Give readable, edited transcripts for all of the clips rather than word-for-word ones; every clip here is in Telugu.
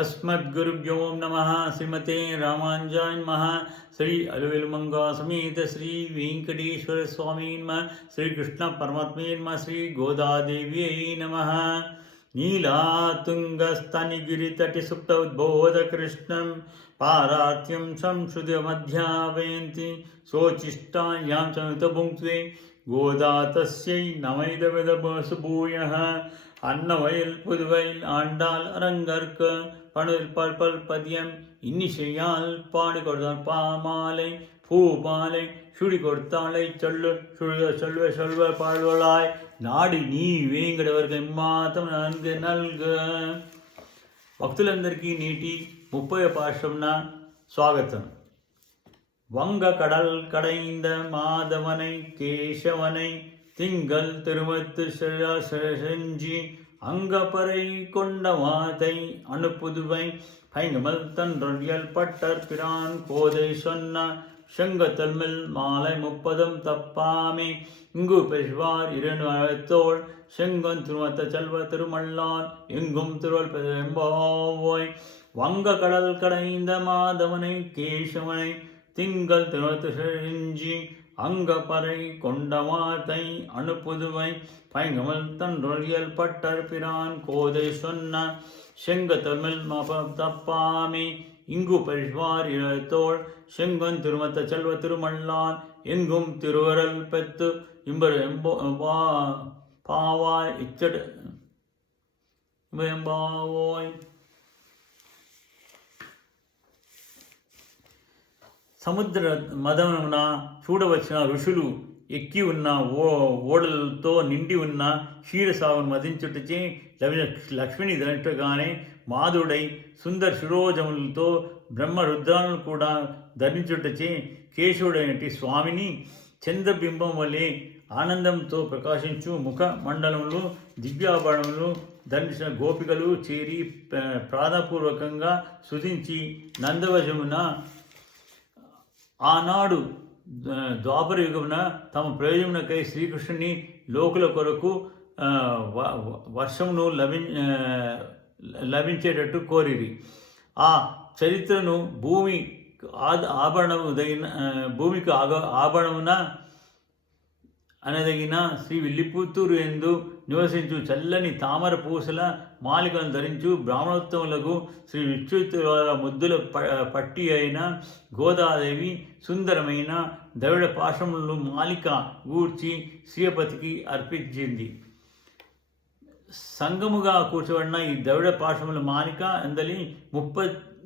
अस्मद्गुरुभ्यो नमः। श्रीमते रामानुजाय नमः। श्री अलवेलुमंगा समेत श्री वेंकटेश्वर स्वामी नमः। श्री कृष्ण परमात्मे नमः। श्री गोदादेव्यै नमः। नीलातुङ्गस्तनिगिरितटिसुप्त उद्बोध कृष्णं पारार्त्यं संश्रुतिमध्यापयन्ति स्वोच्छिष्टायां समितभुङ्क्त्वे गोदा तस्यै नमैदविदभूयः அன்னவயல் புதுவையில் ஆண்டாள் அரங்கற்க பணுவில் பல்பல் பதியம் இன்னிசையால் பாடி கொடுத்தான் பாமாலை பூமாலை சுடி கொடுத்தாளை சொல்லு சொல்வ சொல்வ பாழ்வளாய் నాడి నీ వేంగడవరకు మాతం నన్గు నల్గ. భక్తులందరికీ నీటి 30వ పాశ్రంన స్వాగతం. வங்க கடல் கடைந்த மாதவனை கேசவனை திங்கள் திருமத்து செஞ்சி அங்கப்பறை கொண்ட வாதை அணுப்புதுவை பைங்கமல் தன்றொழியல் பட்டர் பிரான் கோதை சொன்ன செங்கத்தல்மில் மாலை 30 தப்பாமே இங்கு பெறுவார் இருநூத்தோள் செங்கன் திருமத்த செல்வ திருமல்லான் எங்கும் திருவள் பெரும்பாவோய். வங்க கடல் கடைந்த மாதவனை கேசவனை திங்கள் திருமத்து செஞ்சி அங்கப்பறை கொண்ட வாதை அணுப்புதுவை பைங்கமல் தன்றொழியல் பட்டர் பிரான் கோதை சொன்ன செங்கத்தமிழ் தப்பாமே இங்கு பரிவார் இழத்தோள் செங்கன் திருமத்த செல்வ திருமல்லான் எங்கும் திருவரல் பெத்து இம்பர் பாவாய் இச்சடு எம்பாவோய். సముద్ర మదమున చూడవచ్చిన ఋషులు ఎక్కి ఉన్న ఓడలతో నిండి ఉన్న క్షీరసాగును మదించుటచే లక్ష్మిని ధరించగానే మాధుడై సుందర శిరోజములతో బ్రహ్మరుద్రాలను కూడా ధరించుటచే కేశవుడైనటి స్వామిని చంద్రబింబం వలె ఆనందంతో ప్రకాశించు ముఖ మండలంలో దివ్యాభరణములు ధరించిన గోపికలు చేరి ప్రాణపూర్వకంగా స్తుతించి నందవజమున ఆనాడు ద్వాపర యుగమున తమ ప్రయోజనకై శ్రీకృష్ణుని లోకుల కొరకు వర్షమును లభించేటట్టు కోరిరి. ఆ చరిత్రను భూమికి ఆభరణమున అనదగిన శ్రీ విల్లిపుత్తూరు ఎందు నివసించు చల్లని తామర పూసల మాలికను ధరించు బ్రాహ్మణోత్తములకు శ్రీ విచ్యుతుల ముద్దుల పట్టి అయిన గోదాదేవి సుందరమైన ద్రవిడ పాశములను మాలిక గూర్చి శ్రీపతికి అర్పించింది. సంగముగా కూర్చోబడిన ఈ ద్రవిడ పాశముల మాలిక అందలి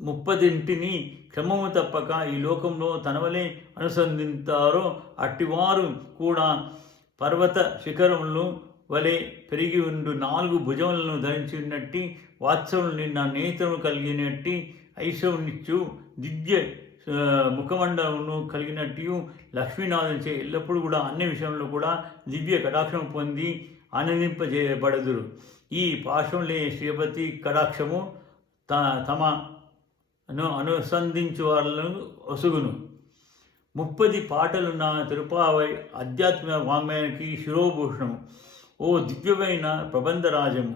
30 క్రమము తప్పక ఈ లోకంలో తనవలే అనుసంధింతారో అట్టివారు కూడా పర్వత శిఖరములను వలె పెరిగి ఉండు 4 భుజములను ధరించినట్టి వాత్సవులు నిన్న నేత్రము కలిగినట్టి ఐశ్వర్యనిచ్చు దివ్య ముఖమండలమును కలిగినట్టు లక్ష్మీనాథునిచే ఎల్లప్పుడూ కూడా అన్ని విషయంలో కూడా దివ్య కటాక్షము పొంది ఆనందింపజేయబడదురు. ఈ పాశంలే శ్రీపతి కటాక్షము తమ అనుసంధించు వాళ్ళను ఒసుగును. 30 పాటలున్న తిరుపావై ఆధ్యాత్మిక వాంగ్మయానికి శిరోభూషణము. ఓ దివ్యమైన ప్రబంధరాజము,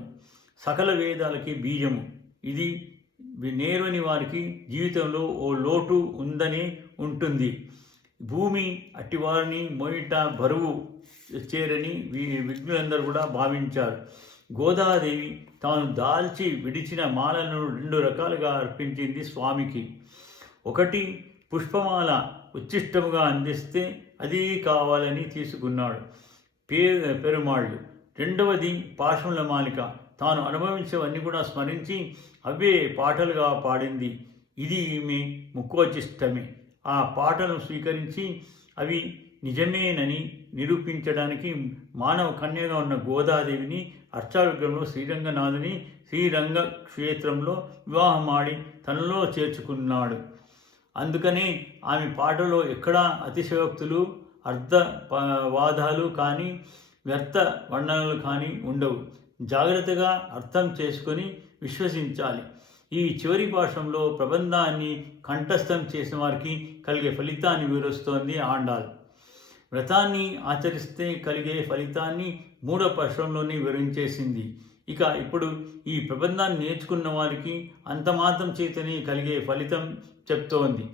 సకల వేదాలకి బీజము. ఇది నేర్వని వారికి జీవితంలో ఓ లోటు ఉందని ఉంటుంది. భూమి అట్టివారిని మోయిట బరువు చేరని విజ్ఞులందరూ కూడా భావించారు. గోదాదేవి తాను దాల్చి విడిచిన మాలను 2 రకాలుగా అర్పించింది స్వామికి. ఒకటి పుష్పమాల ఉచ్చిష్టముగా అందిస్తే అది కావాలని తీసుకున్నాడు పెరుమాళ్ళు. రెండవది పాశముల మాలిక తాను అనుభవించేవన్నీ కూడా స్మరించి అవే పాటలుగా పాడింది. ఇది ఈమె ముఖోచిష్టమే. ఆ పాటలను స్వీకరించి అవి నిజమేనని నిరూపించడానికి మానవ కన్యగా ఉన్న గోదాదేవిని అర్చావిగ్రహంలో శ్రీరంగనాథుని శ్రీరంగ క్షేత్రంలో వివాహమాడి తనలో చేర్చుకున్నాడు. అందుకనే ఆమె పాటలో ఎక్కడా అతిశయోక్తులు అర్థవాదాలు కానీ వ్యర్థ వర్ణనలు కానీ ఉండవు. జాగ్రత్తగా అర్థం చేసుకొని విశ్వసించాలి. ఈ చివరి పాఠంలో ప్రబంధాన్ని కంఠస్థం చేసిన వారికి కలిగే ఫలితాన్ని వివరిస్తోంది ఆండాల్. వ్రతాన్ని ఆచరిస్తే కలిగే ఫలితాన్ని 3వ పర్వంలోనే వివరించేసింది. ఇక ఇప్పుడు ఈ ప్రబంధాన్ని నేర్చుకున్న వారికి అంతమాత్రం చేతనే కలిగే ఫలితం చెప్తోంది.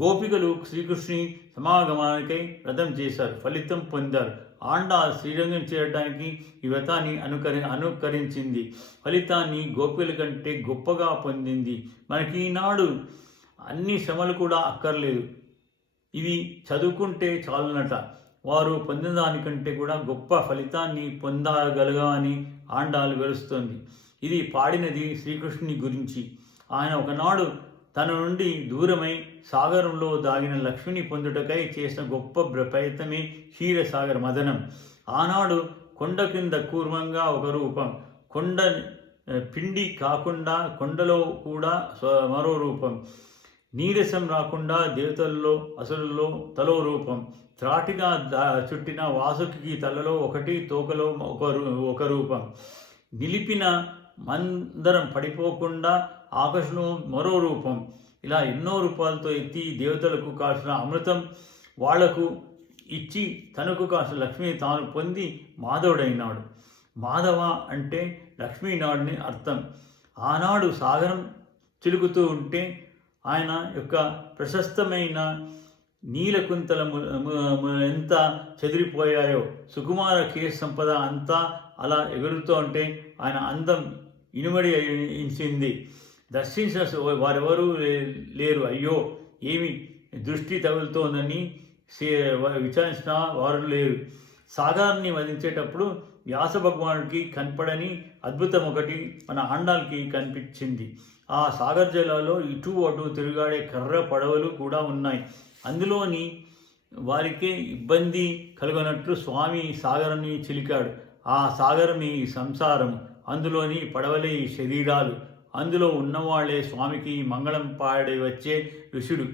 గోపికలు శ్రీకృష్ణుని సమాగమానికై వ్రతం చేశారు, ఫలితం పొందారు. ఆండాళ్ శ్రీరంగం చేయడానికి ఈ వ్రతాన్ని అనుకరించింది, ఫలితాన్ని గోపికల కంటే గొప్పగా పొందింది. మనకి ఈనాడు అన్ని శ్రమలు కూడా అక్కర్లేదు, ఇవి చదువుకుంటే చాలునట. వారు పొందిన దానికంటే కూడా గొప్ప ఫలితాన్ని పొందగలగని ఆండాళ్ వివరిస్తోంది. ఇది పాడినది శ్రీకృష్ణుని గురించి. ఆయన ఒకనాడు తన నుండి దూరమై సాగరంలో దాగిన లక్ష్మిని పొందుటకై చేసిన గొప్ప ప్రయత్నమే క్షీరసాగర మదనం. ఆనాడు కొండ కింద కూర్మంగా ఒక రూపం, కొండ పిండి కాకుండా కొండలో కూడా మరో రూపం, నీరసం రాకుండా దేవతల్లో అసురుల్లో తలో రూపం, త్రాటిగా చుట్టిన వాసుకి తలలో ఒకటి, తోకలో ఒక రూపం, నిలిపిన మందరం పడిపోకుండా ఆకాశంలో మరో రూపం. ఇలా ఎన్నో రూపాలతో ఎత్తి దేవతలకు కాసిన అమృతం వాళ్లకు ఇచ్చి తనకు కాసిన లక్ష్మిని తాను పొంది మాధవుడైనాడు. మాధవ అంటే లక్ష్మీనాడుని అర్థం. ఆనాడు సాగరం చిలుకుతూ ఉంటే ఆయన యొక్క ప్రశస్తమైన నీలకుంతలము ఎంత చెదిరిపోయాయో, సుకుమార కేశ సంపద అంతా అలా ఎగురుతూ ఉంటే ఆయన అందం ఇనుమడి అయింది. దర్శించిన వారెవరూ లేరు. అయ్యో ఏమి దృష్టి తగులుతోందని విచారించిన వారు లేరు. సాగరాన్ని వధించేటప్పుడు వ్యాస భగవానుడికి కనపడని అద్భుతం ఒకటి మన ఆండాల్కి కనిపించింది. ఆ సాగర జలాల్లో ఇటు అటు తిరుగాడే కర్ర పడవలు కూడా ఉన్నాయి. అందులోని వారికే ఇబ్బంది కలుగనట్లు స్వామి సాగరాన్ని చిలికాడు. ఆ సాగరమే సంసారం, అందులోని పడవలే శరీరాలు, అందులో ఉన్నవాళ్లే స్వామికి మంగళం పాడి వచ్చే ఋషుడు.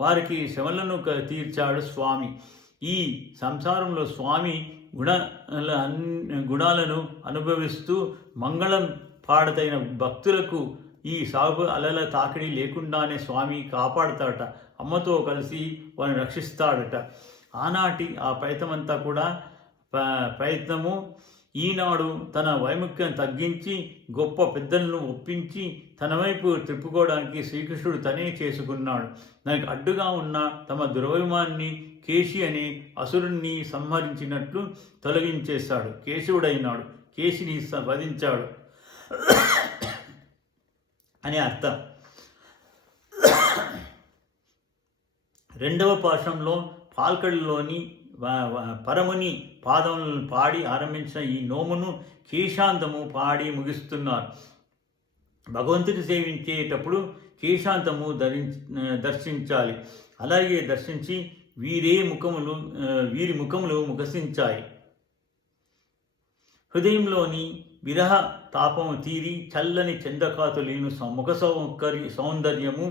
వారికి శ్రమలను తీర్చాడు స్వామి. ఈ సంసారంలో స్వామి గుణాలను అనుభవిస్తూ మంగళం పాడతైన భక్తులకు ఈ సాగు అలల తాకిడి లేకుండానే స్వామి కాపాడుతాడట. అమ్మతో కలిసి వారిని రక్షిస్తాడట. ఆనాటి ఆ ప్రయత్నమంతా కూడా ప్రయత్నము ఈనాడు తన వైముఖ్యం తగ్గించి గొప్ప పెద్దలను ఒప్పించి తన వైపు తిప్పుకోవడానికి శ్రీకృష్ణుడు తనే చేసుకున్నాడు. దానికి అడ్డుగా ఉన్న తమ దురభిమాన్ని కేశి అనే అసురుణ్ణి సంహరించినట్లు తొలగించేశాడు. కేశవుడైనాడు, కేశిని వధించాడు అని అర్థం. రెండవ పాఠంలో పాల్కడిలోని పరముని పాదములను పాడి ఆరంభించిన ఈ నోమును కేశాంతము పాడి ముగిస్తున్నారు. భగవంతుని సేవించేటప్పుడు కేశాంతము దర్శించాలి. అలాగే దర్శించి వీరి ముఖములు ముఖసించాయి. హృదయంలోని విరహ తాపము తీరి చల్లని చంద్రకాతులీను ముఖ సౌందర్యము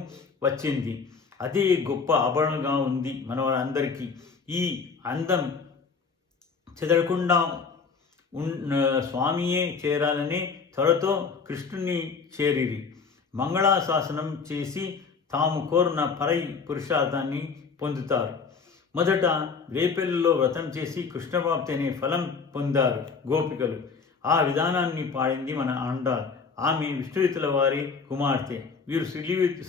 వచ్చింది. అదే గొప్ప ఆభరణంగా ఉంది మనవారందరికీ. ఈ అందం చెదరకుండా స్వామియే చేరాలనే త్వరతో కృష్ణుని చేరిరి. మంగళాశాసనం చేసి తాము కోరిన పరై పురుషార్థాన్ని పొందుతారు. మొదట రేపెల్లిలో వ్రతం చేసి కృష్ణప్రాప్తి అనే ఫలం పొందారు గోపికలు. ఆ విధానాన్ని పాడింది మన ఆండాళ్. ఆమె విష్ణువితుల వారి కుమార్తె. వీరు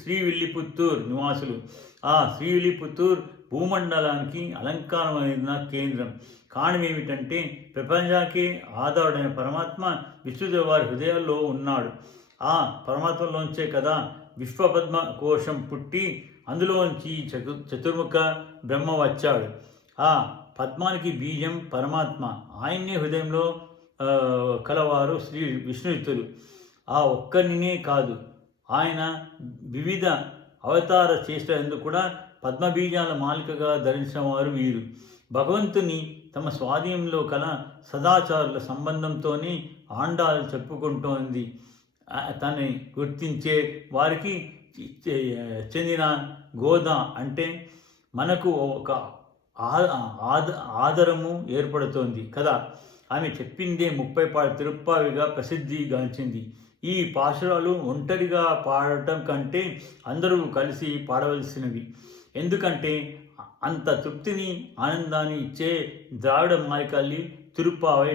శ్రీవిల్లిపుత్తూర్ నివాసులు. ఆ శ్రీవిల్లిపుత్తూర్ భూమండలానికి అలంకారమైన కేంద్రం. కారణం ఏమిటంటే ప్రపంచానికి ఆధారుడైన పరమాత్మ విష్ణుదేవ వారి హృదయాల్లో ఉన్నాడు. ఆ పరమాత్మలోంచే కదా విశ్వపద్మ కోశం పుట్టి అందులోంచి చతుర్ముఖ బ్రహ్మ వచ్చాడు. ఆ పద్మానికి బీజం పరమాత్మ. ఆయన్నే హృదయంలో కలవారు శ్రీ విష్ణుయుతులు. ఆ ఒక్కరినే కాదు, ఆయన వివిధ అవతార చేష్టలందుకు కూడా పద్మబీజాల మాలికగా ధరించిన వారు వీరు. భగవంతుని తమ స్వాధీనంలో కల సదాచారుల సంబంధంతోనే ఆండాళ్ చెప్పుకుంటోంది. తనని గుర్తించే వారికి చెందిన గోద అంటే మనకు ఒక ఆదరము ఏర్పడుతోంది కదా. ఆమె చెప్పిందే 30 పాట తిరుప్పావిగా ప్రసిద్ధిగాంచింది. ఈ పాశురాలు ఒంటరిగా పాడటం కంటే అందరూ కలిసి పాడవలసినవి. ఎందుకంటే అంత తృప్తిని ఆనందాన్ని ఇచ్చే ద్రావిడ మాలికల్లి తిరుప్పావై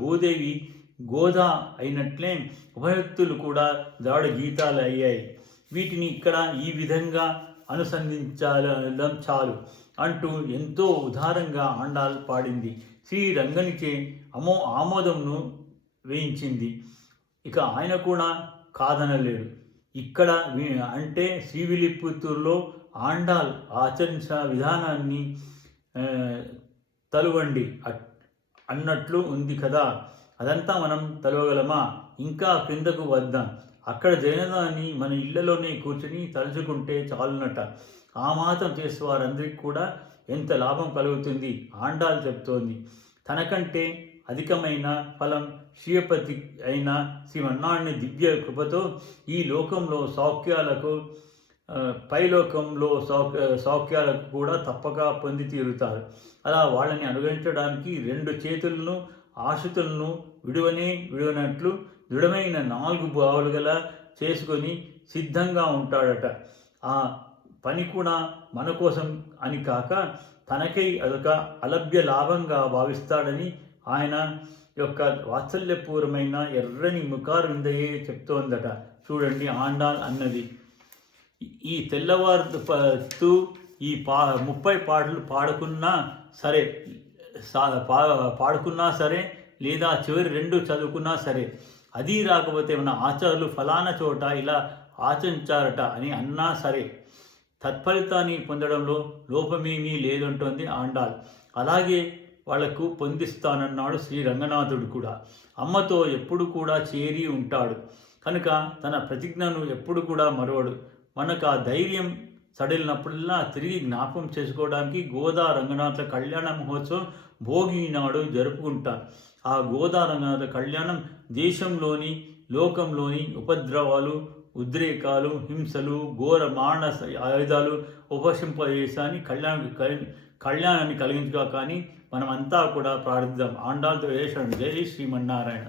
భూదేవి గోదా అయినట్లే ఉపయుక్తులు కూడా ద్రావిడ గీతాలు అయ్యాయి. వీటిని ఇక్కడ ఈ విధంగా అనుసంధించడం చాలు అంటూ ఎంతో ఉదారంగా ఆండాల్ పాడింది. శ్రీ రంగనిచే ఆమోదంను వేయించింది. ఇక ఆయన కూడా కాదనలేడు. ఇక్కడ అంటే శ్రీవిల్లిపుత్తూరులో ఆండాల్ ఆచరించిన విధానాన్ని తలువండి అన్నట్లు ఉంది కదా. అదంతా మనం తలవగలమా? ఇంకా క్రిందకు వద్దాం. అక్కడ జైనదాన్ని మన ఇళ్లలోనే కూర్చుని తలుచుకుంటే చాలునట. ఆ మాత్రం చేసే వారందరికీ కూడా ఎంత లాభం కలుగుతుంది ఆండాల్ చెప్తోంది. తనకంటే అధికమైన ఫలం శ్రీయపతి అయిన శ్రీమన్నారాయణ దివ్య కృపతో ఈ లోకంలో సౌఖ్యాలకు పైలోకంలో సౌఖ్యాలకు కూడా తప్పక పొంది తీరుతారు. అలా వాళ్ళని అనుగ్రహించడానికి 2 చేతులను ఆశ్రితులను విడవనట్లు దృఢమైన 4 బావులు గల చేసుకొని సిద్ధంగా ఉంటాడట. ఆ పని కూడా మన కోసం అని కాక తనకై అదొక అలభ్య లాభంగా భావిస్తాడని ఆయన యొక్క వాత్సల్యపూర్వమైన ఎర్రని ముఖారవిందయే చెప్తోందట. చూడండి ఆండాల్ అన్నది. ఈ తెల్లవారుతూ ఈ 30 పాటలు పాడుకున్నా సరే లేదా చివరి 2 చదువుకున్నా సరే, అది రాకపోతే మన ఆచార్యులు ఫలానా చోట ఇలా ఆచరించారట అని అన్నా సరే తత్ఫలితాన్ని పొందడంలో లోపమేమీ లేదంటోంది ఆండాల్. అలాగే వాళ్లకు పొందిస్తానన్నాడు శ్రీ రంగనాథుడు కూడా. అమ్మతో ఎప్పుడు కూడా చేరి ఉంటాడు కనుక తన ప్రతిజ్ఞను ఎప్పుడు కూడా మరవడు. మనకు ఆ ధైర్యం సడలినప్పుడల్లా తిరిగి జ్ఞాపకం చేసుకోవడానికి గోదా రంగనాథుల కళ్యాణ మహోత్సవం భోగి నాడు జరుపుకుంటారు. ఆ గోదా రంగనాథ కళ్యాణం దేశంలోని లోకంలోని ఉపద్రవాలు, ఉద్రేకాలు, హింసలు, ఘోర మానస ఆయుధాలు ఉపశంపజేసాని కళ్యాణాన్ని కలిగించుగా కానీ మనమంతా కూడా ప్రార్థిద్దాం. ఆండాల్తో వేషం. జై శ్రీమన్నారాయణ.